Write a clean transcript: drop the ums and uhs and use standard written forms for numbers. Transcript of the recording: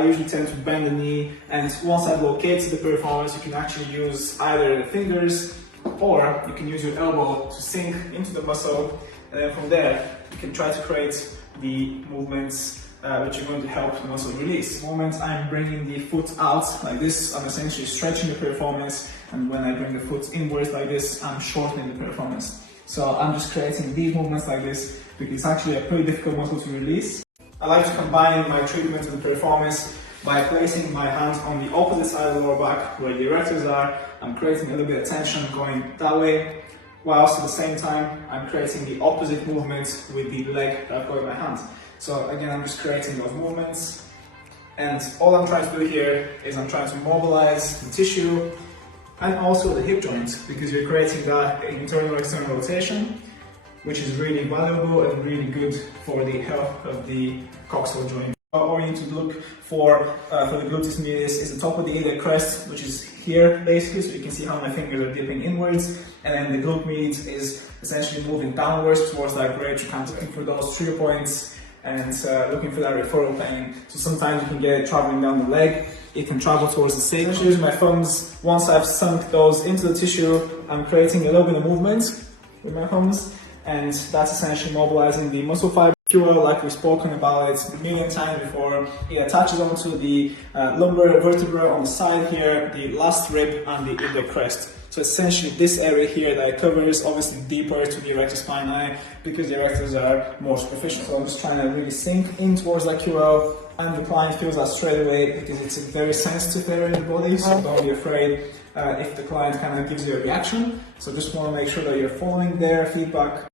I usually tend to bend the knee, and once I've located the performance, you can actually use either the fingers or you can use your elbow to sink into the muscle, and then from there you can try to create the movements which are going to help the muscle release. The moment I'm bringing the foot out like this, I'm essentially stretching the performance, and when I bring the foot inwards like this, I'm shortening the performance. So I'm just creating these movements like this because it's actually a pretty difficult muscle to release. I like to combine my treatment of the performance by placing my hands on the opposite side of the lower back where the erectors are. I'm creating a little bit of tension going that way, whilst at the same time I'm creating the opposite movement with the leg that I've got in my hand. So again, I'm just creating those movements, and all I'm trying to do here is I'm trying to mobilize the tissue and also the hip joint, because you're creating that internal external rotation, which is really valuable and really good for the health of the coxal joint. All you need to look for the gluteus medius is the top of the iliac crest, which is here basically, so you can see how my fingers are dipping inwards, and then the glute med is essentially moving downwards towards that great. You're kind of looking for those trigger points and looking for that referral plane. So sometimes you can get it traveling down the leg, it can travel towards the sacrum. Using my thumbs, once I've sunk those into the tissue, I'm creating a little bit of movement with my thumbs, and that's essentially mobilizing the muscle fiber. QL, like we've spoken about it a million times before, it attaches onto the lumbar vertebra on the side here, the last rib, and the iliac crest. So essentially this area here that it covers, obviously deeper to the erector spinae because the erectors are more superficial. So I'm just trying to really sink in towards that QL, and the client feels that straight away because it's a very sensitive area in the body, so don't be afraid if the client kind of gives you a reaction. So just want to make sure that you're following their feedback